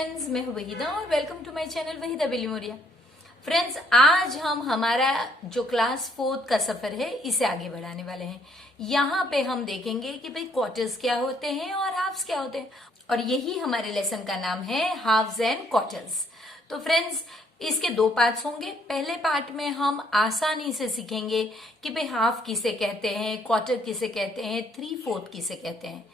Friends, मैं हूं वहीदा और welcome to my channel Waheeda Bilimoria. Friends, आज हम हमारा जो क्लास 4 का सफर है इसे आगे बढ़ाने वाले हैं। यहाँ पे हम देखेंगे कि भाई क्वार्टर्स क्या होते हैं और हाफ्स क्या होते हैं, और यही हमारे लेसन का नाम है, हाफ्स एंड क्वार्टर्स। तो फ्रेंड्स, इसके दो पार्ट्स होंगे। पहले पार्ट में हम आसानी से सीखेंगे कि भाई हाफ किसे कहते हैं, क्वार्टर किसे कहते हैं, 3/4 किसे कहते हैं।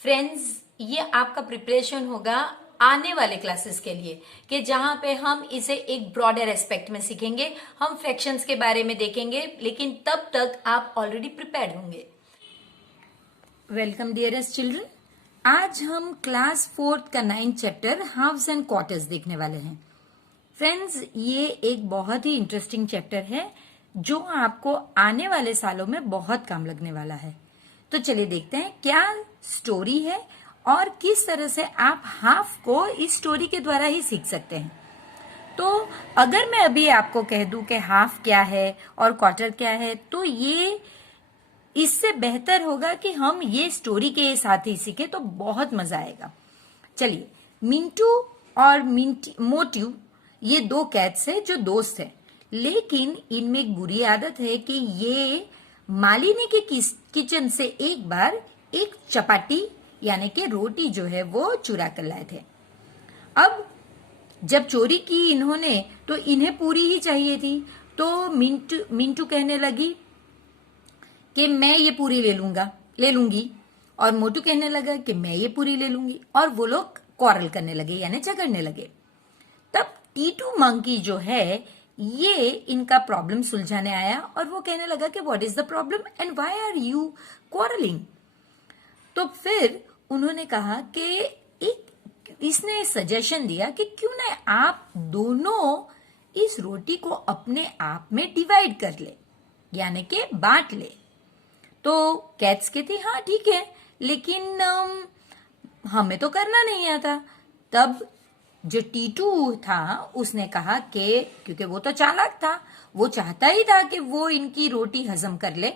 फ्रेंड्स, ये आपका प्रिपरेशन होगा आने वाले क्लासेस के लिए, कि जहां पे हम इसे एक ब्रॉडर एस्पेक्ट में सीखेंगे। हम फ्रैक्शंस के बारे में देखेंगे, लेकिन तब तक आप ऑलरेडी प्रिपेयर्ड होंगे। Welcome dearest children. आज हम क्लास 4 का 9th chapter halves and quarters देखने वाले हैं। फ्रेंड्स, ये एक बहुत ही इंटरेस्टिंग चैप्टर है जो आपको आने वाले सालों में बहुत काम लगने वाला है। तो चलिए देखते हैं क्या स्टोरी है और किस तरह से आप हाफ को इस स्टोरी के द्वारा ही सीख सकते हैं। तो अगर मैं अभी आपको कह दूं कि हाफ क्या है और क्वार्टर क्या है, तो ये इससे बेहतर होगा कि हम ये स्टोरी के साथ ही सीखे, तो बहुत मजा आएगा। चलिए, मिंटू और मोटू ये दो कैट्स है जो दोस्त है, लेकिन इनमें एक बुरी आदत है कि ये मालिनी के किचन से एक बार एक चपाटी यानी कि रोटी जो है वो चुरा कर लाए थे। अब जब चोरी की इन्होंने, तो इन्हें पूरी ही चाहिए थी। तो मिंटू कहने लगी कि मैं ये पूरी ले लूंगी, और मोटू कहने लगा कि मैं ये पूरी ले लूंगी, और वो लोग क्वारल करने लगे यानी झगड़ने लगे। तब टीटू मंकी जो है ये इनका प्रॉब्लम सुलझाने आया, और वो कहने लगा कि what is the problem and why are you quarrelling. तो फिर उन्होंने कहा कि इसने सजेशन दिया कि क्यों ना आप दोनों इस रोटी को अपने आप में डिवाइड कर ले, यानी कि बांट ले। तो कैट्स कहती हाँ ठीक है, लेकिन हमें तो करना नहीं आता। तब जो टीटू था उसने कहा कि क्योंकि वो तो चालाक था, वो चाहता ही था कि वो इनकी रोटी हजम कर ले,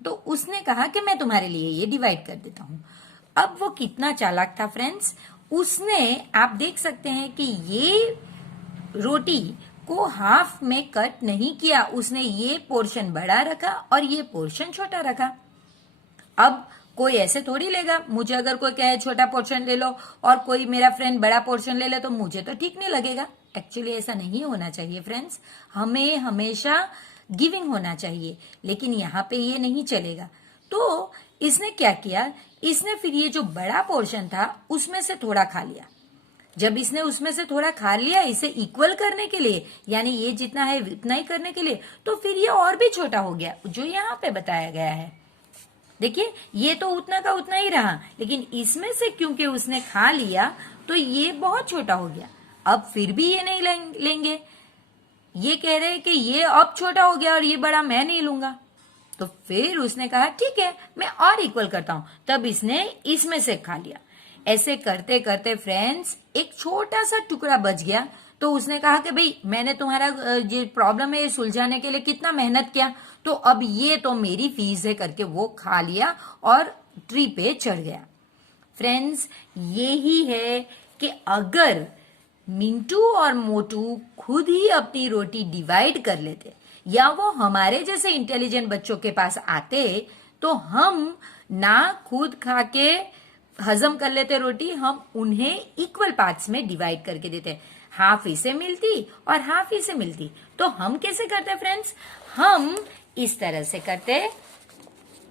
तो उसने कहा कि मैं तुम्हारे लिए ये डिवाइड कर देता हूं। अब वो कितना चालाक था फ्रेंड्स, उसने, आप देख सकते हैं कि ये रोटी को हाफ में कट नहीं किया, उसने ये पोर्शन बड़ा रखा और ये पोर्शन छोटा रखा। अब कोई ऐसे थोड़ी लेगा, मुझे अगर कोई कहे छोटा पोर्शन ले लो और कोई मेरा फ्रेंड बड़ा पोर्शन ले ले तो मुझे तो ठीक नहीं लगेगा। एक्चुअली ऐसा नहीं होना चाहिए फ्रेंड्स, हमें हमेशा गिविंग होना चाहिए, लेकिन यहाँ पे ये नहीं चलेगा। तो इसने क्या किया, इसने फिर ये जो बड़ा पोर्शन था उसमें से थोड़ा खा लिया। जब इसने उसमें से थोड़ा खा लिया इसे इक्वल करने के लिए, यानी ये जितना है उतना ही करने के लिए, तो फिर ये और भी छोटा हो गया जो यहाँ पे बताया गया है। देखिए, ये तो उतना का उतना ही रहा, लेकिन इसमें से क्योंकि उसने खा लिया तो ये बहुत छोटा हो गया। अब फिर भी ये नहीं लेंगे, ये कह रहे हैं कि ये अब छोटा हो गया और ये बड़ा मैं नहीं लूंगा। तो फिर उसने कहा ठीक है, मैं और इक्वल करता हूं। तब इसने इसमें से खा लिया। ऐसे करते करते फ्रेंड्स एक छोटा सा टुकड़ा बच गया। तो उसने कहा कि भाई मैंने तुम्हारा जो प्रॉब्लम है सुलझाने के लिए कितना मेहनत किया, तो अब ये तो मेरी फीस है करके वो खा लिया और ट्री पे चढ़ गया। फ्रेंड्स, यही है कि अगर मिंटू और मोटू खुद ही अपनी रोटी डिवाइड कर लेते, या वो हमारे जैसे इंटेलिजेंट बच्चों के पास आते, तो हम ना खुद खा के हजम कर लेते रोटी, हम उन्हें इक्वल पार्ट्स में डिवाइड करके देते। हाफ इसे मिलती और हाफ इसे मिलती। तो हम कैसे करते फ्रेंड्स, हम इस तरह से करते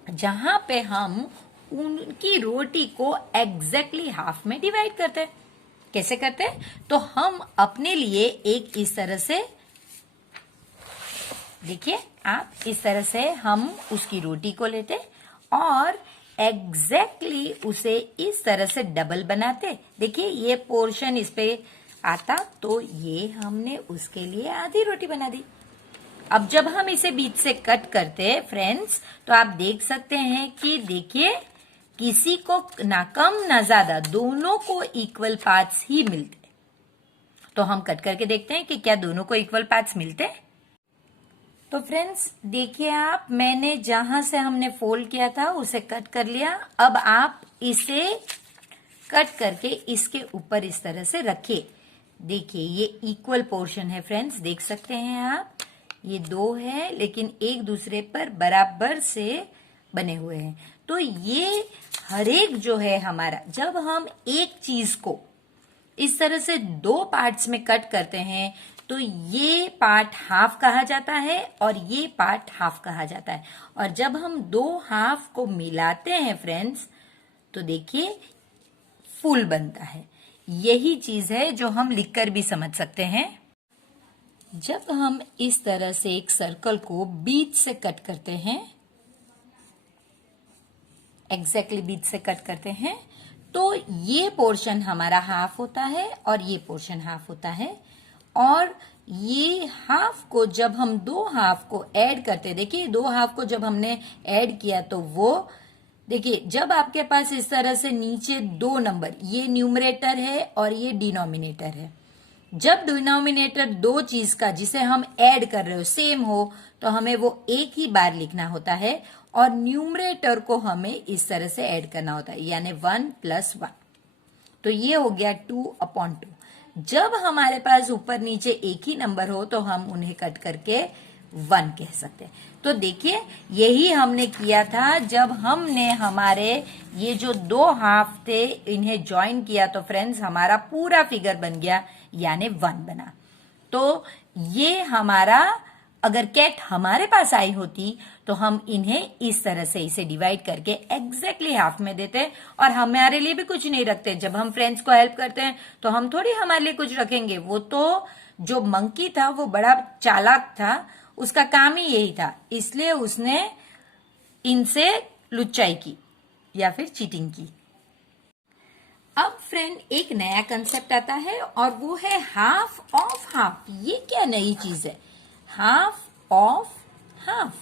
जहां पे हम उनकी रोटी को एग्जैक्टली हाफ में डिवाइड करते। कैसे करते, तो हम अपने लिए एक इस तरह से, देखिए आप, इस तरह से हम उसकी रोटी को लेते और एग्जैक्टली उसे इस तरह से डबल बनाते। देखिए ये पोर्शन इस पे आता, तो ये हमने उसके लिए आधी रोटी बना दी। अब जब हम इसे बीच से कट करते फ्रेंड्स, तो आप देख सकते हैं कि देखिए किसी को ना कम ना ज्यादा, दोनों को इक्वल पार्ट्स ही मिलते। तो हम कट करके देखते हैं कि क्या दोनों को इक्वल पार्ट्स मिलते। तो फ्रेंड्स देखिए आप, मैंने जहां से हमने फोल्ड किया था उसे कट कर लिया। अब आप इसे कट करके इसके ऊपर इस तरह से रखिए। देखिए ये इक्वल पोर्शन है फ्रेंड्स, देख सकते हैं आप, ये दो है लेकिन एक दूसरे पर बराबर से बने हुए हैं। तो ये हर एक जो है हमारा, जब हम एक चीज को इस तरह से दो पार्ट्स में कट करते हैं तो ये पार्ट हाफ कहा जाता है और ये पार्ट हाफ कहा जाता है। और जब हम दो हाफ को मिलाते हैं फ्रेंड्स तो देखिए फुल बनता है। यही चीज है जो हम लिखकर भी समझ सकते हैं। जब हम इस तरह से एक सर्कल को बीच से कट करते हैं, एग्जैक्टली बीच से कट करते हैं, तो ये पोर्शन हमारा हाफ होता है और ये पोर्शन हाफ होता है। और ये हाफ को जब हम दो हाफ को ऐड करते, देखिए दो हाफ को जब हमने ऐड किया तो वो, देखिए जब आपके पास इस तरह से नीचे दो नंबर, ये न्यूमरेटर है और ये डिनोमिनेटर है, जब डिनोमिनेटर दो चीज का जिसे हम ऐड कर रहे हो सेम हो तो हमें वो एक ही बार लिखना होता है और न्यूमरेटर को हमें इस तरह से ऐड करना होता है, यानी 1 + 1। तो ये हो गया 2/2। जब हमारे पास ऊपर नीचे एक ही नंबर हो तो हम उन्हें कट करके 1 कह सकते हैं। तो देखिए यही हमने किया था जब हमने हमारे ये जो दो हाफ थे इन्हें ज्वाइन किया तो फ्रेंड्स हमारा पूरा फिगर बन गया, यानी 1 बना। तो ये हमारा, अगर कैट हमारे पास आई होती तो हम इन्हें इस तरह से इसे डिवाइड करके एग्जैक्टली हाफ में देते और हमारे लिए भी कुछ नहीं रखते। जब हम फ्रेंड्स को हेल्प करते हैं तो हम थोड़ी हमारे लिए कुछ रखेंगे। वो तो जो मंकी था वो बड़ा चालाक था, उसका काम ही यही था, इसलिए उसने इनसे लुच्चाई की या फिर चीटिंग की। अब फ्रेंड एक नया कंसेप्ट आता है और वो है हाफ ऑफ हाफ। ये क्या नई चीज है, हाफ ऑफ हाफ?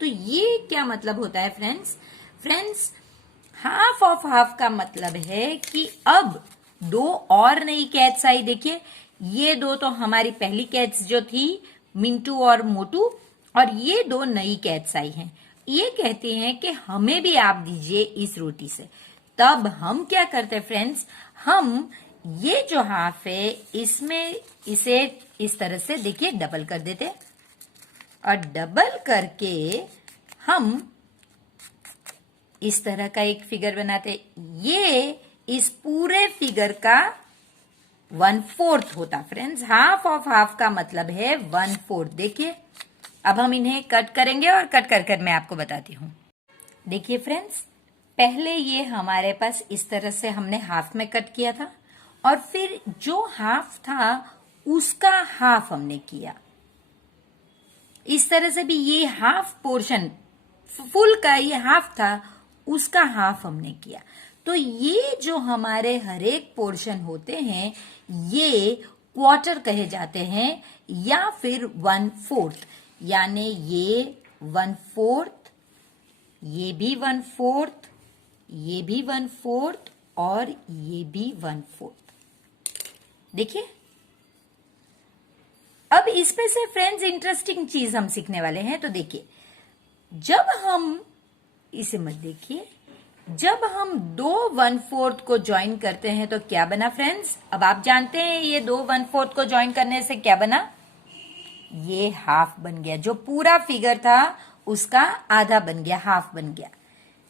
तो ये क्या मतलब होता है फ्रेंड्स हाफ ऑफ हाफ का मतलब है कि अब दो और नई कैट्स आई। देखिए ये दो तो हमारी पहली कैट्स जो थी मिंटू और मोटू, और ये दो नई कैट्स आई हैं। ये कहती हैं कि हमें भी आप दीजिए इस रोटी से। तब हम क्या करते हैं फ्रेंड्स, हम ये जो हाफ है इसमें इसे इस तरह से देखिए डबल कर देते और डबल करके हम इस तरह का एक फिगर बनाते। ये इस पूरे फिगर का 1/4 होता फ्रेंड्स। हाफ ऑफ हाफ का मतलब है 1/4। देखिए अब हम इन्हें कट करेंगे और कट कर मैं आपको बताती हूँ। देखिए फ्रेंड्स, पहले ये हमारे पास इस तरह से हमने हाफ में कट किया था और फिर जो हाफ था उसका हाफ हमने किया। इस तरह से भी ये हाफ पोर्शन, फुल का ये हाफ था, उसका हाफ हमने किया। तो ये जो हमारे हर एक पोर्शन होते हैं ये क्वार्टर कहे जाते हैं या फिर 1/4। यानी ये 1/4, ये भी 1/4, ये भी 1/4 और ये भी 1/4। देखिए अब इसमें से फ्रेंड्स इंटरेस्टिंग चीज हम सीखने वाले हैं। तो देखिए जब हम इसे मत देखिए, जब हम दो 1/4 को ज्वाइन करते हैं तो क्या बना फ्रेंड्स? अब आप जानते हैं ये दो 1/4 को ज्वाइन करने से क्या बना, ये हाफ बन गया। जो पूरा फिगर था उसका आधा बन गया, हाफ बन गया।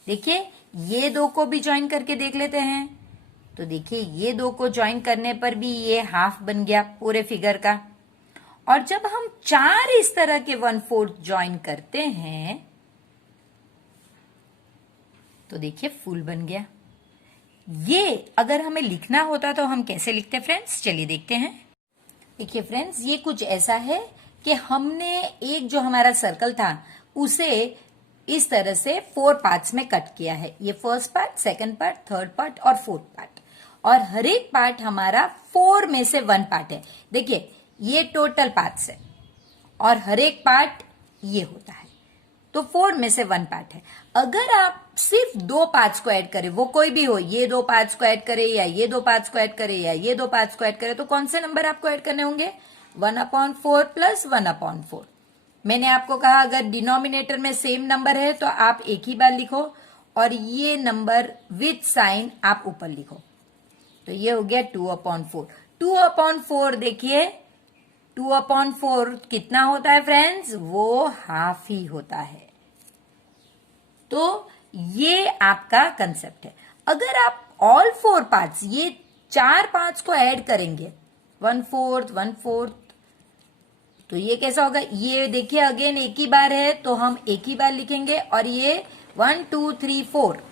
देखिए ये दो को भी ज्वाइन करके देख लेते हैं। तो देखिए ये दो को ज्वाइन करने पर भी ये हाफ बन गया पूरे फिगर का। और जब हम चार इस तरह के 1/4 ज्वाइन करते हैं तो देखिए फुल बन गया। ये अगर हमें लिखना होता तो हम कैसे लिखते फ्रेंड्स, चलिए देखते हैं। देखिए फ्रेंड्स ये कुछ ऐसा है कि हमने एक जो हमारा सर्कल था उसे इस तरह से 4 पार्ट्स में कट किया है। ये first part, second part, third part और फोर्थ पार्ट। और हर एक पार्ट हमारा 4 में से 1 पार्ट है। देखिए ये टोटल पार्ट्स है और हर एक पार्ट ये होता है, तो 4 में से 1 पार्ट है। अगर आप सिर्फ दो पार्ट्स को ऐड करें, वो कोई भी हो, ये दो पार्ट्स को ऐड करें या ये दो पार्ट्स को ऐड करें या ये दो पार्ट्स को ऐड करें, तो कौन से नंबर आपको ऐड करने होंगे? 1/4 प्लस 1/4। मैंने आपको कहा अगर डिनोमिनेटर में सेम नंबर है तो आप एक ही बार लिखो और ये नंबर विथ साइन आप ऊपर लिखो। तो ये हो गया 2/4। 2/4 देखिए 2/4 कितना होता है फ्रेंड्स, वो हाफ ही होता है। तो ये आपका कंसेप्ट है। अगर आप ऑल 4 पार्ट्स, ये 4 पार्ट्स को ऐड करेंगे 1/4 1/4, तो ये कैसा होगा, ये देखिए अगेन एक ही बार है तो हम एक ही बार लिखेंगे, और ये 1 2 3 4,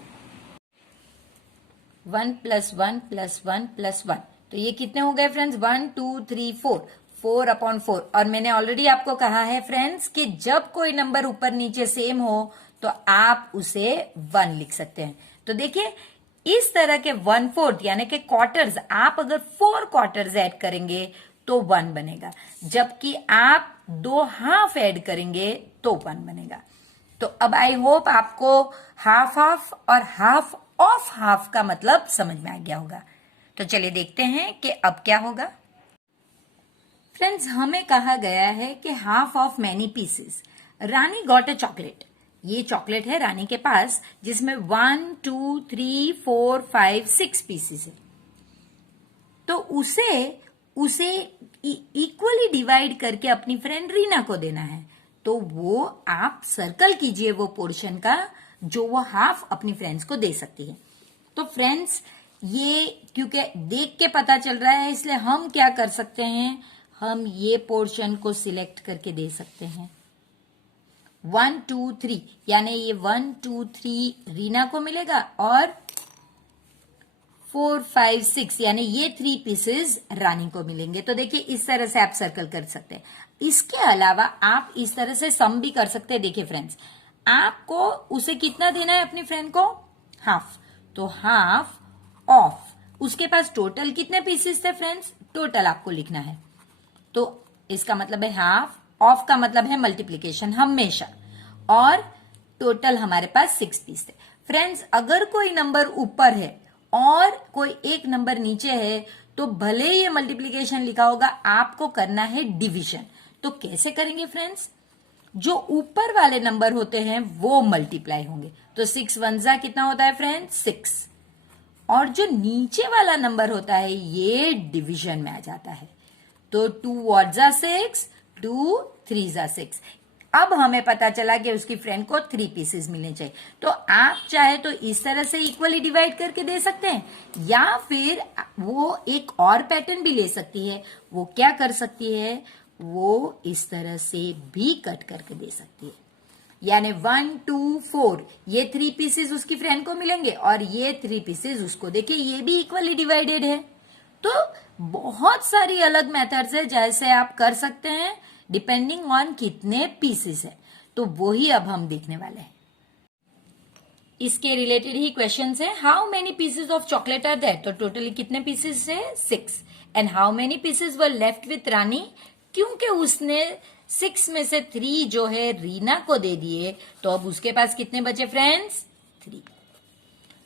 1 + 1 + 1 + 1, तो ये कितने हो गए फ्रेंड्स, 1 2 3 4, 4/4। और मैंने ऑलरेडी आपको कहा है फ्रेंड्स कि जब कोई नंबर ऊपर नीचे सेम हो तो आप उसे 1 लिख सकते हैं। तो देखिए इस तरह के 1/4 यानी कि क्वार्टर्स, आप अगर 4 क्वार्टर्स ऐड करेंगे तो 1 बनेगा, जबकि आप 2 हाफ ऐड करेंगे तो 1 बनेगा। तो अब आई होप आपको हाफ हाफ और हाफ ऑफ हाफ का मतलब समझ में आ गया होगा। तो चलिए देखते हैं कि अब क्या होगा। फ्रेंड्स, हमें कहा गया है कि half of many pieces, Rani got a chocolate. ये चॉकलेट है रानी के पास जिसमें 1 2 3 4 5 6 पीसेस है। तो उसे इक्वली डिवाइड करके अपनी फ्रेंड रीना को देना है। तो वो आप सर्कल कीजिए वो पोर्शन का जो वो हाफ अपनी फ्रेंड्स को दे सकती है। तो फ्रेंड्स, ये क्योंकि देख के पता चल रहा है इसलिए हम क्या कर सकते हैं, हम ये पोर्शन को सिलेक्ट करके दे सकते हैं। 1 2 3 यानी ये 1 2 3 रीना को मिलेगा, और 4 5 6 यानी ये 3 पीसेस रानी को मिलेंगे। तो देखिए इस तरह से आप सर्कल कर सकते हैं। इसके अलावा आप इस तरह से सम भी कर सकते हैं। देखिए फ्रेंड्स, आपको उसे कितना देना है अपनी फ्रेंड को, हाफ। तो हाफ ऑफ, उसके पास टोटल कितने पीसेस थे फ्रेंड्स, टोटल आपको लिखना है। तो इसका मतलब है हाफ, ऑफ का मतलब है मल्टीप्लीकेशन हमेशा, और टोटल हमारे पास 6 पीस थे। फ्रेंड्स, अगर कोई नंबर ऊपर है और कोई एक नंबर नीचे है तो भले ये मल्टीप्लीकेशन लिखा होगा, आपको करना है डिवीजन। तो कैसे करेंगे फ्रेंड्स, जो ऊपर वाले नंबर होते हैं वो मल्टीप्लाई होंगे। तो 6 1 जा कितना होता है फ्रेंड्स, 6, और जो नीचे वाला नंबर होता है ये डिवीजन में आ जाता है। तो 2 व्हाट जा 6, 2 3 जा 6। अब हमें पता चला कि उसकी फ्रेंड को 3 पीसेस मिलने चाहिए। तो आप चाहे तो इस तरह से इक्वली डिवाइड करके दे सकते हैं, या फिर वो एक और पैटर्न भी ले सकती है। वो क्या कर सकती है, वो इस तरह से भी कट करके दे सकती है। यानी 1 2 4 ये 3 पीसेस उसकी फ्रेंड को मिलेंगे, और ये 3 पीसेस उसको। देखिए ये भी इक्वली डिवाइडेड है। तो बहुत सारी अलग मेथड्स है जैसे आप कर सकते हैं डिपेंडिंग ऑन कितने पीसेस है। तो वो ही अब हम देखने वाले हैं। इसके रिलेटेड ही क्वेश्चन है, how many pieces of chocolate are there. तो टोटली कितने पीसेस है, 6। And how many pieces were left with Rani, क्योंकि उसने 6 में से 3 जो है रीना को दे दिए, तो अब उसके पास कितने बचे फ्रेंड्स, 3।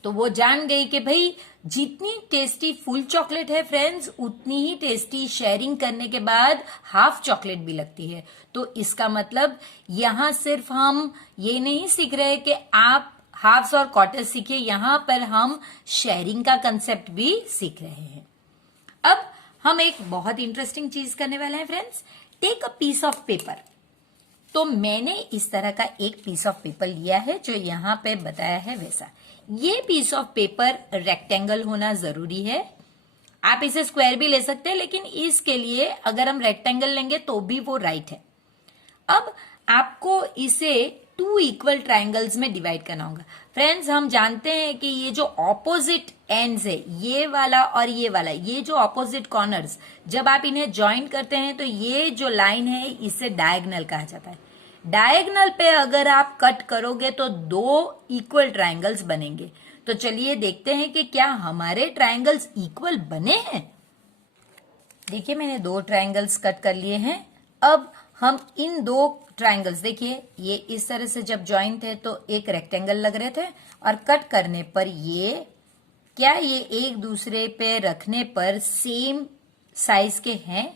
तो वो जान गई कि भाई जितनी टेस्टी फुल चॉकलेट है फ्रेंड्स, उतनी ही टेस्टी शेयरिंग करने के बाद हाफ चॉकलेट भी लगती है। तो इसका मतलब यहां सिर्फ हम ये नहीं सीख रहे कि आप हाफ्स और क्वार्टर्स सीखे, यहां पर हम शेयरिंग का कंसेप्ट भी सीख रहे हैं। अब हम एक बहुत इंटरेस्टिंग चीज करने वाले हैं friends, take a piece of paper. तो मैंने इस तरह का एक पीस ऑफ पेपर लिया है जो यहां पे बताया है वैसा। ये पीस ऑफ पेपर रेक्टेंगल होना जरूरी है। आप इसे स्क्वायर भी ले सकते हैं, लेकिन इसके लिए अगर हम रेक्टेंगल लेंगे तो भी वो राइट है। अब आपको इसे 2 इक्वल ट्राइंगल्स में डिवाइड करना होगा। फ्रेंड्स, हम जानते हैं कि ये जो ऑपोजिट एंड्स है, ये वाला और ये वाला, ये जो ऑपोजिट कॉर्नर्स, जब आप इन्हें ज्वाइन करते हैं तो ये जो लाइन है इसे डायगोनल कहा जाता है। डायगोनल पे अगर आप कट करोगे तो 2 इक्वल ट्राइंगल्स बनेंगे। तो चलिए देखते हैं कि क्या हमारे ट्राइंगल्स इक्वल बने हैं। देखिए मैंने 2 ट्राइंगल्स कट कर लिए हैं। अब हम इन 2 ट्राइंगल्स, देखिए ये इस तरह से जब ज्वाइन थे तो एक रेक्टेंगल लग रहे थे, और कट करने पर ये एक दूसरे पे रखने पर सेम साइज के हैं।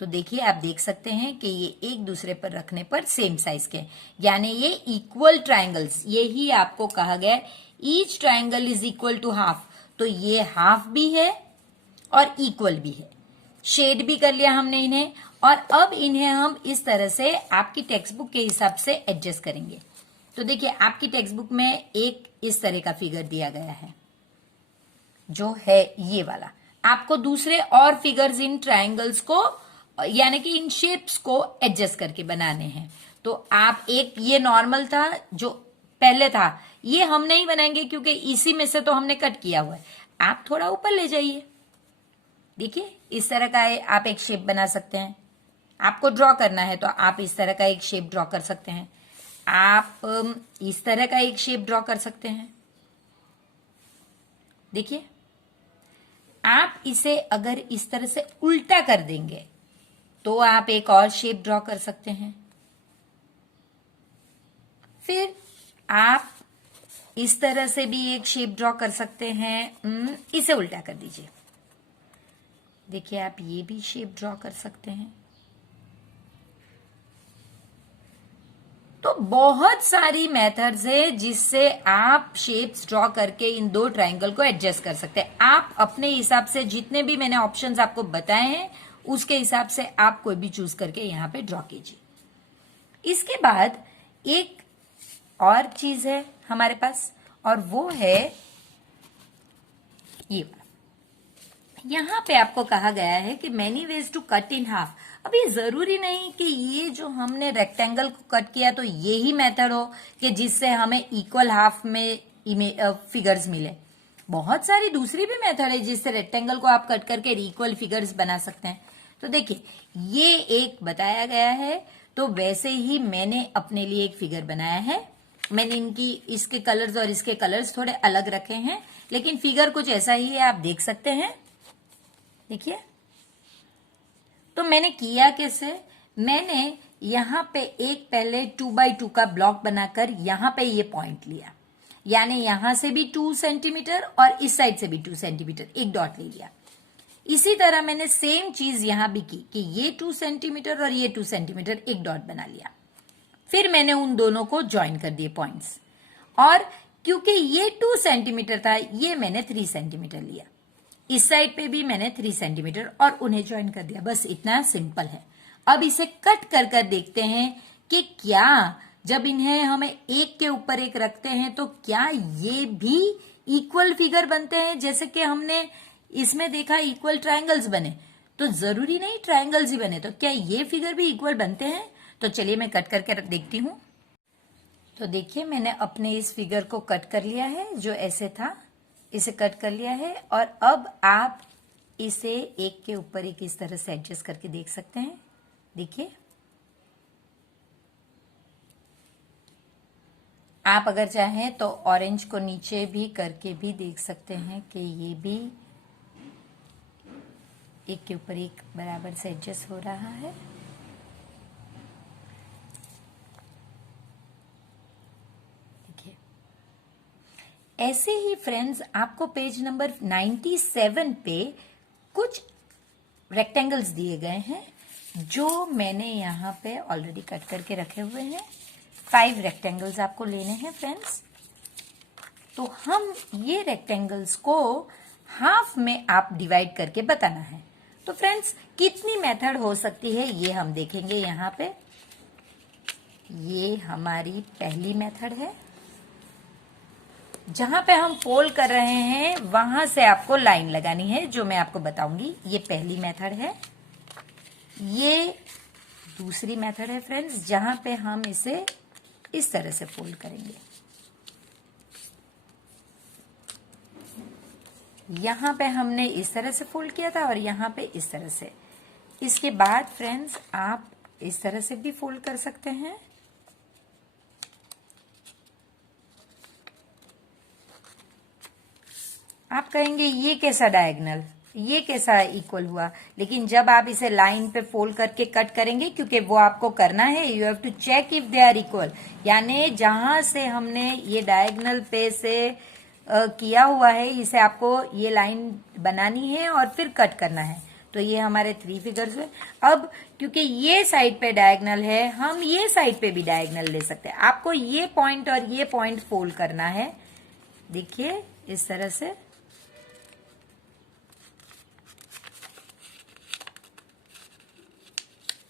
तो देखिए आप देख सकते हैं कि ये एक दूसरे पर रखने पर सेम साइज के, यानी ये इक्वल ट्राइंगल्स। यही आपको कहा गया each triangle is equal to half. तो ये हाफ भी है और इक्वल भी है। शेड भी कर लिया हमने इन्हें, और अब इन्हें हम इस तरह से आपकी टेक्स्ट बुक के हिसाब से एडजस्ट करेंगे। तो देखिए आपकी टेक्स्ट बुक में एक इस तरह का फिगर दिया गया है, जो है ये वाला। आपको दूसरे और फिगर्स इन ट्रायंगल्स को, यानी कि इन शेप्स को एडजस्ट करके बनाने हैं। तो आप एक ये नॉर्मल था जो पहले था, ये हम नहीं बनाएंगे क्योंकि इसी में से तो हमने कट किया हुआ है। आप थोड़ा ऊपर ले जाइए, देखिए इस तरह का आप एक शेप बना सकते हैं। आपको ड्रॉ करना है तो आप इस तरह का एक शेप ड्रॉ कर सकते हैं, आप इस तरह का एक शेप ड्रॉ कर सकते हैं। देखिए आप इसे अगर इस तरह से उल्टा कर देंगे तो आप एक और शेप ड्रॉ कर सकते हैं। फिर आप इस तरह से भी एक शेप ड्रॉ कर सकते हैं। इसे उल्टा कर दीजिए, देखिए आप ये भी शेप ड्रॉ कर सकते हैं। तो बहुत सारी मेथड्स है जिससे आप शेप्स ड्रॉ करके इन दो ट्रायंगल को एडजस्ट कर सकते हैं। आप अपने हिसाब से जितने भी मैंने ऑप्शंस आपको बताए हैं उसके हिसाब से आप कोई भी चूज करके यहां पे ड्रॉ कीजिए। इसके बाद एक और चीज है हमारे पास, और वो है ये। यहां पे आपको कहा गया है कि many ways to cut in half. अब ये जरूरी नहीं कि ये जो हमने रेक्टेंगल को कट किया तो ये ही मेथड हो कि जिससे हमें इक्वल हाफ में फिगर्स मिले। बहुत सारी दूसरी भी मेथड है जिससे रेक्टेंगल को आप कट करके इक्वल फिगर्स बना सकते हैं। तो देखिए ये एक बताया गया है, तो वैसे ही मैंने अपने लिए एक फिगर बनाया है। मैंने इनकी इसके कलर्स और इसके कलर्स थोड़े अलग रखे हैं, लेकिन फिगर कुछ ऐसा ही है, आप देख सकते हैं। देखिए तो मैंने किया कैसे, मैंने यहां पे एक पहले 2x2 का ब्लॉक बनाकर यहां पे ये पॉइंट लिया, यानी यहां से भी 2 सेंटीमीटर और इस साइड से भी 2 सेंटीमीटर एक डॉट ले लिया। इसी तरह मैंने सेम चीज यहां भी की कि ये 2 सेंटीमीटर और ये 2 सेंटीमीटर एक डॉट बना लिया। फिर मैंने उन दोनों को ज्वाइन कर दिए पॉइंट्स, और क्योंकि ये 2 सेंटीमीटर था ये मैंने 3 सेंटीमीटर लिया। इस साइड पे भी मैंने 3 सेंटीमीटर और उन्हें ज्वाइन कर दिया। बस इतना सिंपल है। अब इसे कट कर कर देखते हैं कि क्या जब इन्हें हमें एक के ऊपर एक रखते हैं तो क्या ये भी इक्वल फिगर बनते हैं, जैसे कि हमने इसमें देखा इक्वल ट्रायंगल्स बने। तो जरूरी नहीं ट्रायंगल्स ही बने, तो क्या ये फिगर भी इक्वल बनते हैं? तो चलिए मैं कट करके देखती हूं। तो देखिए मैंने अपने इस फिगर को कट कर लिया है, जो ऐसे था इसे कट कर लिया है, और अब आप इसे एक के ऊपर एक इस तरह से एडजस्ट करके देख सकते हैं। देखिए आप अगर चाहें तो ऑरेंज को नीचे भी करके भी देख सकते हैं कि ये भी एक के ऊपर एक बराबर से एडजस्ट हो रहा है। देखिए ऐसे ही फ्रेंड्स आपको पेज नंबर 97 पे कुछ रेक्टेंगल्स दिए गए हैं जो मैंने यहाँ पे ऑलरेडी कट करके रखे हुए हैं। 5 रेक्टेंगल्स आपको लेने हैं फ्रेंड्स। तो हम ये रेक्टेंगल्स को हाफ में आप डिवाइड करके बताना है। तो फ्रेंड्स कितनी मेथड हो सकती है ये हम देखेंगे। यहाँ पे ये हमारी पहली मेथड है, जहां पे हम फोल्ड कर रहे हैं वहां से आपको लाइन लगानी है, जो मैं आपको बताऊंगी। ये पहली मेथड है। ये दूसरी मेथड है फ्रेंड्स, जहां पे हम इसे इस तरह से फोल्ड करेंगे। यहां पे हमने इस तरह से फोल्ड किया था और यहां पे इस तरह से। इसके बाद फ्रेंड्स आप इस तरह से भी फोल्ड कर सकते हैं। आप कहेंगे ये कैसा डायगोनल, ये कैसा इक्वल हुआ, लेकिन जब आप इसे लाइन पे फोल्ड करके कट करेंगे, क्योंकि वो आपको करना है, you have to check if they are equal. यानी जहां से हमने ये डायगोनल पे से किया हुआ है, इसे आपको ये लाइन बनानी है और फिर कट करना है। तो ये हमारे 3 फिगर्स हुए। अब क्योंकि ये साइड पे डायगोनल है, हम ये साइड पे भी डायगोनल ले सकते हैं। आपको ये पॉइंट और ये पॉइंट फोल्ड करना है। देखिए इस तरह से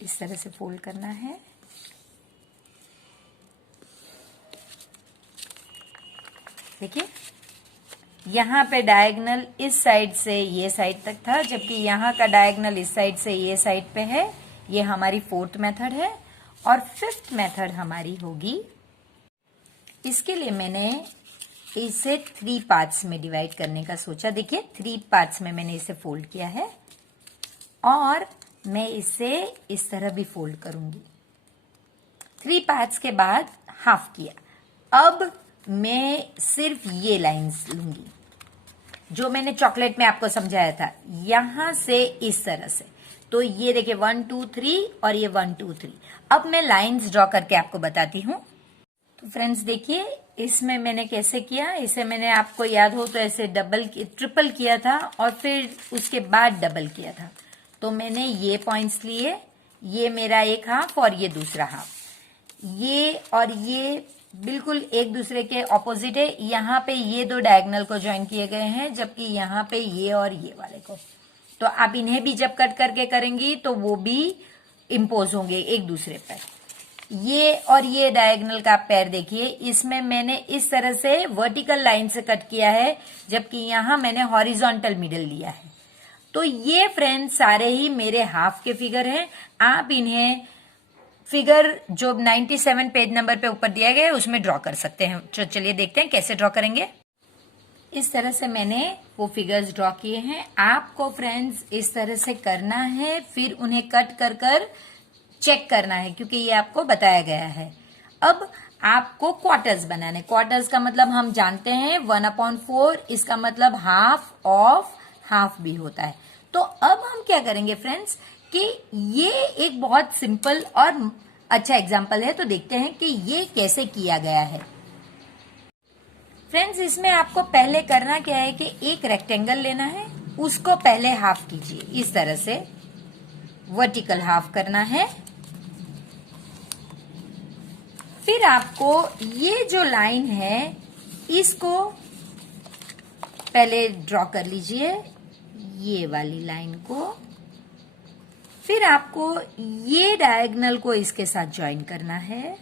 इस तरह से फोल्ड करना है। देखिए यहाँ पे डायगोनल इस साइड से ये साइड तक था, जबकि यहाँ का डायगोनल इस साइड से ये साइड पे है। ये हमारी फोर्थ मेथड है। और फिफ्थ मेथड हमारी होगी, इसके लिए मैंने इसे 3 पार्ट्स में डिवाइड करने का सोचा। देखिए 3 पार्ट्स में मैंने इसे फोल्ड किया है और मैं इसे इस तरह भी फोल्ड करूंगी। 3 पार्ट्स के बाद हाफ किया। अब मैं सिर्फ ये लाइंस लूंगी जो मैंने चॉकलेट में आपको समझाया था, यहां से इस तरह से। तो ये देखिए 1 2 3 और ये 1 2 3। अब मैं लाइंस ड्रॉ करके आपको बताती हूँ। तो फ्रेंड्स देखिए इसमें मैंने कैसे किया। इसे मैंने, आपको याद हो तो ऐसे ट्रिपल किया था और फिर उसके बाद डबल किया था। तो मैंने ये पॉइंट्स लिए, ये मेरा एक हाफ और ये दूसरा हाफ। ये और ये बिल्कुल एक दूसरे के ऑपोजिट है। यहाँ पे ये 2 डायगोनल को ज्वाइन किए गए हैं, जबकि यहाँ पे ये और ये वाले को। तो आप इन्हें भी जब कट करके करेंगी तो वो भी इम्पोज होंगे एक दूसरे पर। ये और ये डायगोनल का आप पैर देखिए, इसमें मैंने इस तरह से वर्टिकल लाइन से कट किया है, जबकि यहां मैंने हॉरिजॉन्टल मिडल लिया है। तो ये फ्रेंड्स सारे ही मेरे हाफ के फिगर हैं। आप इन्हें फिगर जो 97 पेज नंबर पे ऊपर दिया गया है उसमें ड्रॉ कर सकते हैं। तो चलिए देखते हैं कैसे ड्रॉ करेंगे। इस तरह से मैंने वो फिगर्स ड्रॉ किए हैं। आपको फ्रेंड्स इस तरह से करना है, फिर उन्हें कट कर कर चेक करना है, क्योंकि ये आपको बताया गया है। अब आपको क्वार्टर्स बनाने। क्वार्टर्स का मतलब हम जानते हैं 1/4, इसका मतलब हाफ ऑफ हाफ भी होता है। तो अब हम क्या करेंगे फ्रेंड्स कि ये एक बहुत सिंपल और अच्छा एग्जाम्पल है। तो देखते हैं कि ये कैसे किया गया है। फ्रेंड्स इसमें आपको पहले करना क्या है कि एक रेक्टेंगल लेना है, उसको पहले हाफ कीजिए। इस तरह से वर्टिकल हाफ करना है। फिर आपको ये जो लाइन है इसको पहले ड्रॉ कर लीजिए, ये वाली लाइन को। फिर आपको ये डायगोनल को इसके साथ ज्वाइन करना है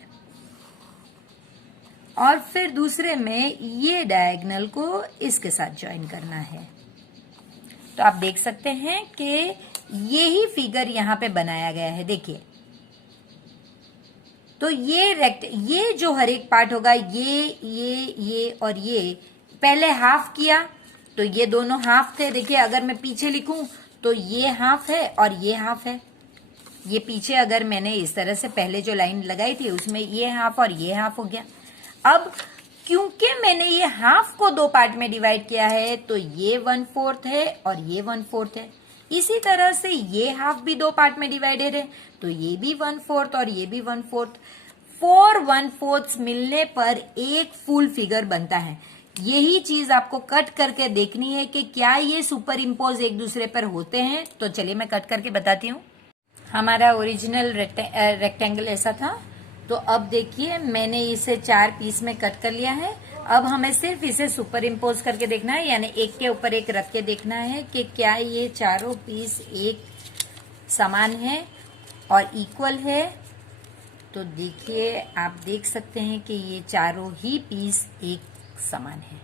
और फिर दूसरे में ये डायगोनल को इसके साथ ज्वाइन करना है। तो आप देख सकते हैं कि ये ही फिगर यहां पे बनाया गया है। देखिए तो ये जो हर एक पार्ट होगा, ये और ये पहले हाफ किया तो ये दोनों हाफ थे। देखिए अगर मैं पीछे लिखूं तो ये हाफ है और ये हाफ है। ये पीछे अगर मैंने इस तरह से पहले जो लाइन लगाई थी उसमें ये हाफ और ये हाफ हो गया। अब क्योंकि मैंने ये हाफ को 2 पार्ट में डिवाइड किया है तो ये 1/4 है और ये 1/4 है। इसी तरह से ये हाफ भी 2 पार्ट में डिवाइडेड है तो ये भी 1/4 और ये भी 1/4। 4 1/4 मिलने पर एक फुल फिगर बनता है। यही चीज आपको कट करके देखनी है कि क्या ये सुपर इम्पोज एक दूसरे पर होते हैं। तो चलिए मैं कट करके बताती हूँ। हमारा ओरिजिनल रेक्टेंगल ऐसा था। तो अब देखिए मैंने इसे 4 पीस में कट कर लिया है। अब हमें सिर्फ इसे सुपर इम्पोज करके देखना है, यानी एक के ऊपर एक रख के देखना है कि क्या ये चारों पीस एक समान है और इक्वल है। तो देखिए आप देख सकते हैं कि ये चारों ही पीस एक समान है।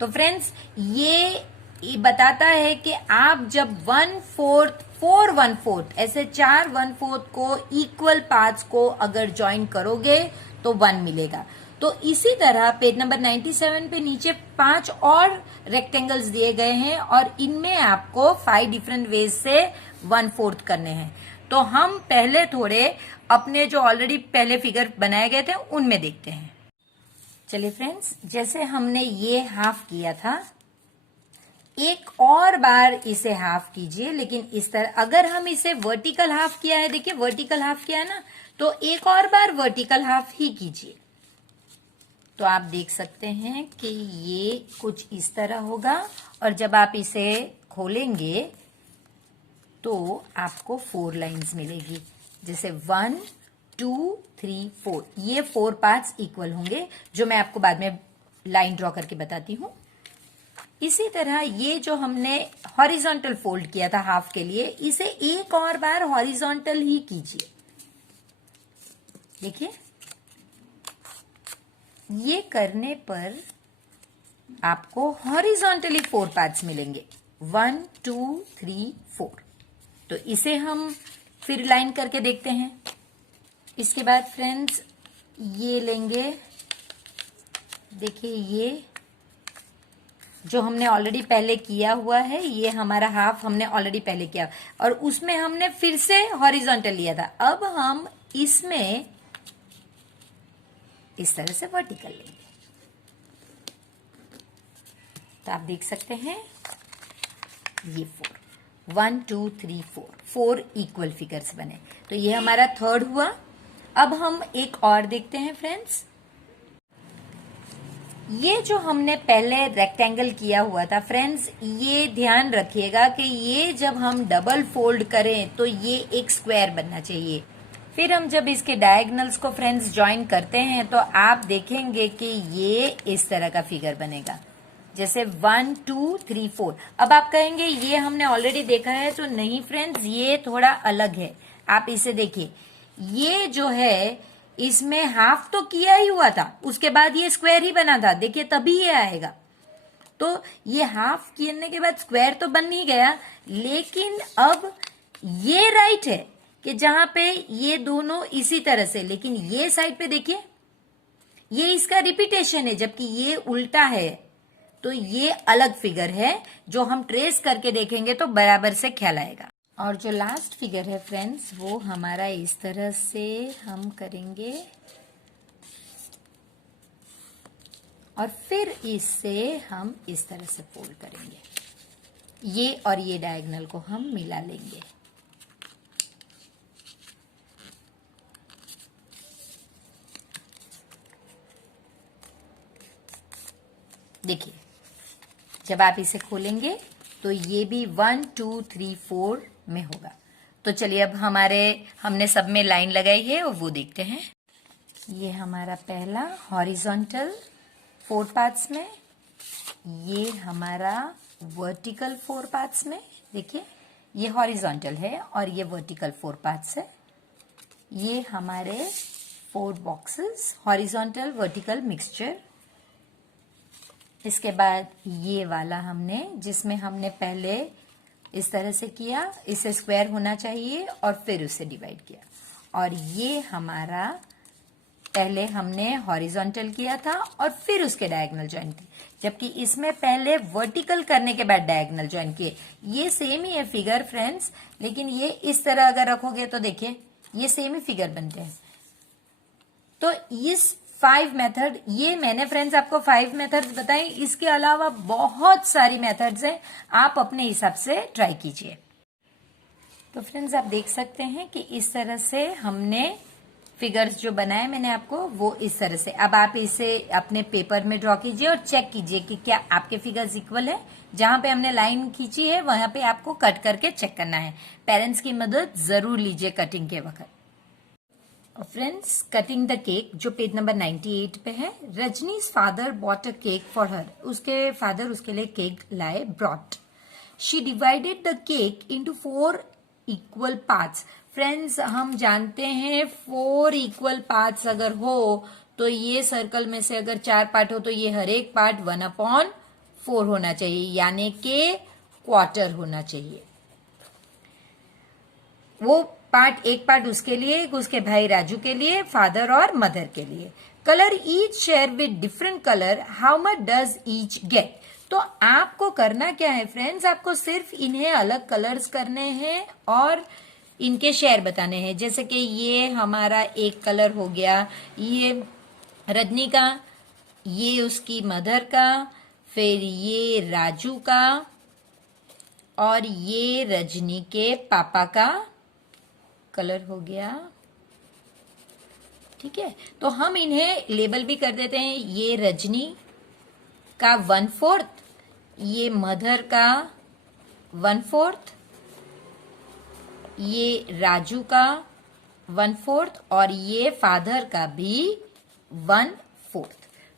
तो फ्रेंड्स ये बताता है कि आप जब 1/4 4 1/4 ऐसे 4 1/4 को इक्वल पार्ट्स को अगर ज्वाइन करोगे तो 1 मिलेगा। तो इसी तरह पेज नंबर 97 पे नीचे 5 और रेक्टेंगल्स दिए गए हैं और इनमें आपको 5 डिफरेंट वेज से 1/4 करने हैं। तो हम पहले थोड़े अपने जो ऑलरेडी पहले फिगर बनाए गए थे उनमें देखते हैं। चलिए फ्रेंड्स, जैसे हमने ये हाफ किया था, एक और बार इसे हाफ कीजिए, लेकिन इस तरह। अगर हम इसे वर्टिकल हाफ किया है, देखिए वर्टिकल हाफ किया है ना, तो एक और बार वर्टिकल हाफ ही कीजिए। तो आप देख सकते हैं कि ये कुछ इस तरह होगा और जब आप इसे खोलेंगे तो आपको 4 लाइंस मिलेगी। जैसे 1 2 3 4, ये 4 पार्ट्स इक्वल होंगे, जो मैं आपको बाद में लाइन ड्रॉ करके बताती हूं। इसी तरह ये जो हमने हॉरिजॉन्टल फोल्ड किया था हाफ के लिए, इसे एक और बार हॉरिजॉन्टल ही कीजिए। देखिए, ये करने पर आपको हॉरिजॉन्टली 4 पार्ट्स मिलेंगे, 1 2 3 4। तो इसे हम फिर लाइन करके देखते हैं। इसके बाद फ्रेंड्स ये लेंगे, देखिए ये जो हमने ऑलरेडी पहले किया हुआ है, ये हमारा हाफ हमने ऑलरेडी पहले किया और उसमें हमने फिर से हॉरिजॉन्टल लिया था। अब हम इसमें इस तरह से वर्टिकल लेंगे। तो आप देख सकते हैं ये 4, 1 2 3 4 इक्वल फिगर्स बने। तो ये हमारा थर्ड हुआ। अब हम एक और देखते हैं फ्रेंड्स। ये जो हमने पहले रेक्टेंगल किया हुआ था फ्रेंड्स, ये ध्यान रखिएगा कि ये जब हम डबल फोल्ड करें तो ये एक स्क्वायर बनना चाहिए। फिर हम जब इसके डायगोनल्स को फ्रेंड्स ज्वाइन करते हैं तो आप देखेंगे कि ये इस तरह का फिगर बनेगा, जैसे 1 2 3 4। अब आप कहेंगे ये हमने ऑलरेडी देखा है, तो नहीं फ्रेंड्स, ये थोड़ा अलग है। आप इसे देखिए, ये जो है इसमें हाफ तो किया ही हुआ था, उसके बाद ये स्क्वायर ही बना था। देखिए तभी ये आएगा। तो ये हाफ करने के बाद स्क्वायर तो बन ही गया, लेकिन अब ये राइट है कि जहां पे ये दोनों इसी तरह से, लेकिन ये साइड पे देखिए ये इसका रिपीटेशन है, जबकि ये उल्टा है। तो ये अलग फिगर है, जो हम ट्रेस करके देखेंगे तो बराबर से ख्याल आएगा। और जो लास्ट फिगर है फ्रेंड्स, वो हमारा इस तरह से हम करेंगे और फिर इससे हम इस तरह से फोल्ड करेंगे। ये और ये डायगोनल को हम मिला लेंगे। देखिए, जब आप इसे खोलेंगे तो ये भी 1 2 3 4 में होगा। तो चलिए अब हमने सब में लाइन लगाई है और वो देखते हैं। ये हमारा पहला हॉरिजॉन्टल 4 पार्ट्स में, ये हमारा वर्टिकल 4 पार्ट्स में। देखिए ये हॉरिजॉन्टल है और ये वर्टिकल 4 पार्ट्स है। ये हमारे 4 बॉक्सेस, हॉरिजॉन्टल वर्टिकल मिक्सचर। इसके बाद ये वाला हमने, जिसमें हमने पहले इस तरह से किया, इसे स्क्वायर होना चाहिए और फिर उसे डिवाइड किया। और ये हमारा पहले हमने हॉरिजॉन्टल किया था और फिर उसके डायगोनल ज्वाइन किए, जबकि इसमें पहले वर्टिकल करने के बाद डायगोनल ज्वाइन किए। ये सेम ही है फिगर फ्रेंड्स, लेकिन ये इस तरह अगर रखोगे तो देखिए ये सेम ही फिगर बनते हैं। तो इस 5 मेथड, ये मैंने फ्रेंड्स आपको 5 मेथड्स बताए, इसके अलावा बहुत सारी मेथड्स हैं, आप अपने हिसाब से ट्राई कीजिए। तो फ्रेंड्स आप देख सकते हैं कि इस तरह से हमने फिगर्स जो बनाए मैंने आपको, वो इस तरह से। अब आप इसे अपने पेपर में ड्रॉ कीजिए और चेक कीजिए कि क्या आपके फिगर्स इक्वल है। जहां पे हमने लाइन खींची है वहां पे आपको कट करके चेक करना है। पेरेंट्स की मदद जरूर लीजिए कटिंग के वक्त। फ्रेंड्स, कटिंग द केक जो पेज नंबर 98 पे है। Rajani's father bought a cake for her. उसके फादर उसके लिए केक लाए, brought. She divided the cake into 4 equal parts. Friends हम जानते हैं 4 इक्वल पार्ट्स अगर हो तो ये सर्कल में से अगर 4 पार्ट हो तो ये हर एक पार्ट 1/4 होना चाहिए, यानी कि क्वार्टर होना चाहिए। वो पार्ट, एक पार्ट उसके लिए, उसके भाई राजू के लिए, फादर और मदर के लिए। Colour each share with different colour, how much does each get. तो आपको करना क्या है फ्रेंड्स, आपको सिर्फ इन्हें अलग कलर्स करने हैं और इनके शेयर बताने हैं। जैसे कि ये हमारा एक कलर हो गया, ये रजनी का, ये उसकी मदर का, फिर ये राजू का और ये रजनी के पापा का कलर हो गया। ठीक है, तो हम इन्हें लेबल भी कर देते हैं। ये रजनी का 1/4, ये मदर का 1/4, ये राजू का 1/4 और ये फादर का भी 1/4।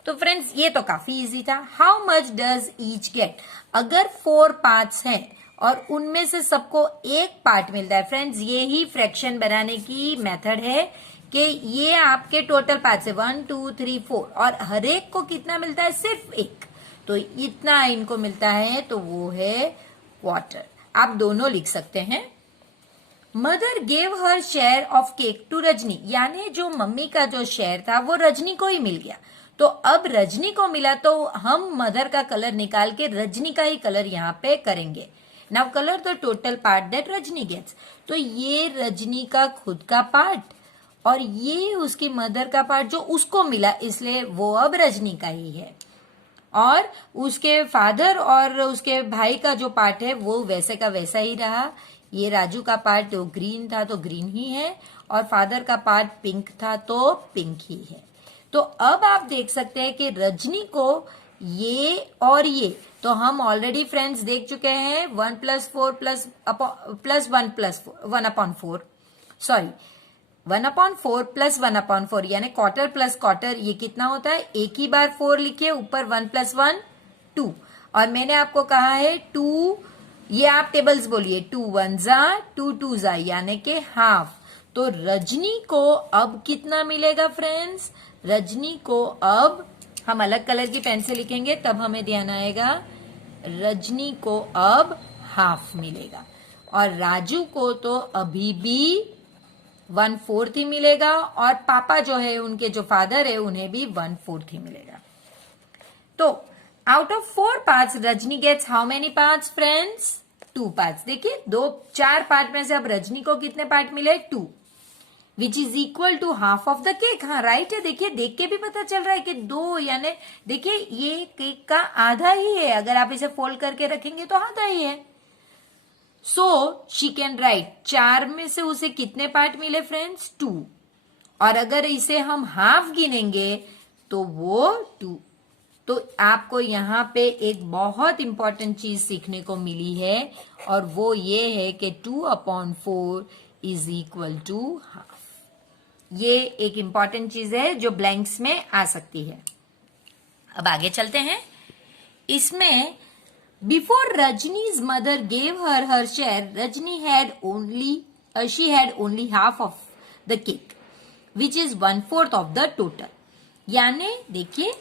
तो फ्रेंड्स ये तो काफी इजी था। How much does each get, अगर 4 पार्ट्स हैं और उनमें से सबको एक पार्ट मिलता है, फ्रेंड्स ये ही फ्रैक्शन बनाने की मेथड है कि ये आपके टोटल पार्ट्स है 1 2 3 4 और हर एक को कितना मिलता है, सिर्फ एक, तो इतना इनको मिलता है, तो वो है क्वार्टर। आप दोनों लिख सकते हैं। Mother gave her share of cake to Rajni, यानी जो मम्मी का जो शेयर था वो रजनी को ही मिल गया। तो अब रजनी को मिला तो हम मदर का कलर निकाल के रजनी का ही कलर यहाँ पे करेंगे। Now colour the total part that Rajni gets, तो ये रजनी का खुद का पार्ट और ये उसकी मदर का पार्ट जो उसको मिला, इसलिए वो अब रजनी का ही है। और उसके फादर और उसके भाई का जो पार्ट है वो वैसे का वैसा ही रहा। ये राजू का पार्ट जो ग्रीन था तो ग्रीन ही है और फादर का पार्ट पिंक था तो पिंक ही है। तो अब आप देख सकते हैं कि रजनी को ये और ये तो हम ऑलरेडी फ्रेंड्स देख चुके हैं 1 + 4 + 1/4 सॉरी 1/4 + 1/4 यानी क्वार्टर प्लस क्वार्टर, ये कितना होता है, एक ही बार 4 लिखिए, ऊपर 1 + 1 2 और मैंने आपको कहा है 2, ये आप टेबल्स बोलिए 2 1 जा 2 2 जा यानी कि हाफ। तो रजनी को अब कितना मिलेगा फ्रेंड्स, रजनी को अब हम अलग कलर की पेन से लिखेंगे तब हमें ध्यान आएगा, रजनी को अब हाफ मिलेगा और राजू को तो अभी भी 1/4 ही मिलेगा और पापा जो है उनके जो फादर है उन्हें भी 1/4 ही मिलेगा। तो out of 4 parts Rajni gets how many parts friends, 2 parts. देखिए 4 पार्ट में से अब रजनी को कितने पार्ट मिले, 2, which is equal to half of the cake. हाँ राइट है, देखिए देख के भी पता चल रहा है कि 2 यानी देखिए ये केक का आधा ही है, अगर आप इसे फोल्ड करके रखेंगे तो आधा ही है। सो शी कैन राइट, 4 में से उसे कितने पार्ट मिले फ्रेंड्स, 2, और अगर इसे हम हाफ गिनेंगे तो वो 2। तो आपको यहाँ पे एक बहुत इंपॉर्टेंट चीज सीखने को मिली है और वो ये है कि 2/4 इज इक्वल टू हाफ। ये एक इंपॉर्टेंट चीज है जो ब्लैंक्स में आ सकती है। अब आगे चलते हैं। इसमें before Rajani's mother gave her share, Rajani had only half of the cake which is 1/4 of the total. यानी देखिए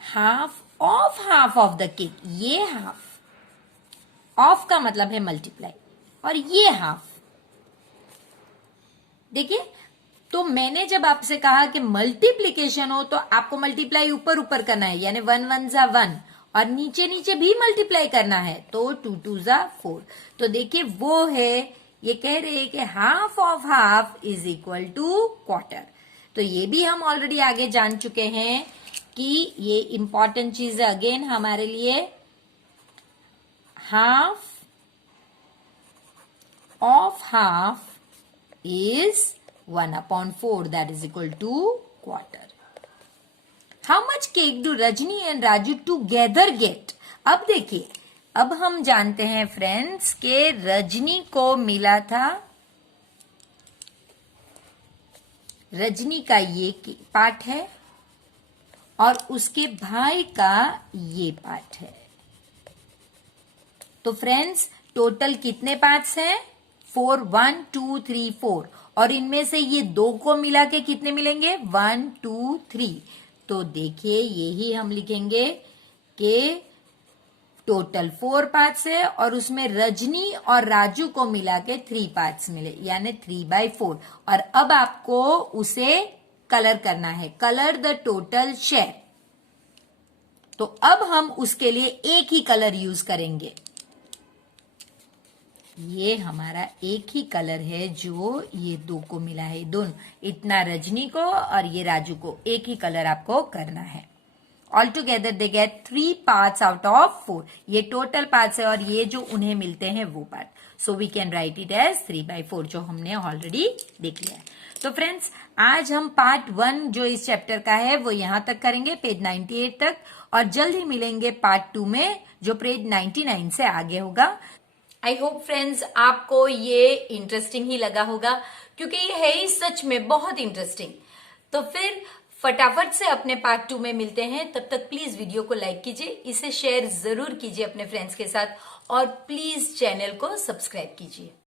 हाफ ऑफ द केक, ये हाफ, ऑफ का मतलब है मल्टीप्लाई और ये हाफ। देखिए तो मैंने जब आपसे कहा कि मल्टीप्लीकेशन हो तो आपको मल्टीप्लाई ऊपर ऊपर करना है, यानी 1 1 जा 1 और नीचे नीचे भी मल्टीप्लाई करना है, तो 2 2 जा 4। तो देखिए वो है, ये कह रहे हैं कि half of half is equal to quarter. तो ये भी हम ऑलरेडी आगे जान चुके हैं कि ये इंपॉर्टेंट चीज है अगेन हमारे लिए। Half of half is 1/4 that is equal to quarter. How much cake do Rajni and Raju together get? अब देखिए, अब हम जानते हैं फ्रेंड्स के रजनी को मिला था, रजनी का ये पार्ट है और उसके भाई का ये पार्ट है। तो फ्रेंड्स टोटल कितने पार्ट्स हैं, 4 1 2 3 4 और इनमें से ये 2 को मिला के कितने मिलेंगे, 1 2 3। तो देखिए यही हम लिखेंगे कि टोटल 4 पार्ट्स है और उसमें रजनी और राजू को मिला के 3 पार्ट्स मिले, यानी 3/4। और अब आपको उसे कलर करना है, कलर द टोटल शेयर। तो अब हम उसके लिए एक ही कलर यूज करेंगे, ये हमारा एक ही कलर है जो ये 2 को मिला है, दोनों, इतना रजनी को और ये राजू को एक ही कलर आपको करना है। All together they get 3 parts out of 4। ये टोटल पार्ट्स है और ये जो उन्हें मिलते हैं वो part. So we can write it as 3/4 जो हमने ऑलरेडी देख लिया है। तो फ्रेंड्स आज हम पार्ट 1 जो इस चैप्टर का है वो यहां तक करेंगे, पेज 98 तक, और जल्द ही मिलेंगे पार्ट 2 में जो पेज 99 से आगे होगा। आई होप फ्रेंड्स आपको ये इंटरेस्टिंग ही लगा होगा, क्योंकि ये है ही सच में बहुत इंटरेस्टिंग। तो फिर फटाफट से अपने पार्ट 2 में मिलते हैं। तब तक प्लीज वीडियो को लाइक कीजिए, इसे शेयर जरूर कीजिए अपने फ्रेंड्स के साथ और प्लीज चैनल को सब्सक्राइब कीजिए।